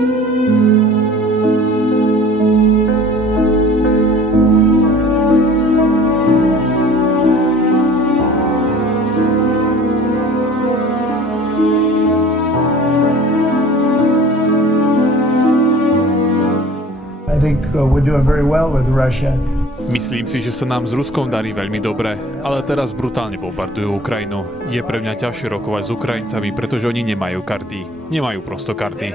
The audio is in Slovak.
I think we're doing very well with Russia. Myslím si, že sa nám s Ruskom darí veľmi dobre, ale teraz brutálne bombardujú Ukrajinu. Je pre mňa ťažšie rokovať s Ukrajincami, pretože oni nemajú karty. Nemajú prosto karty.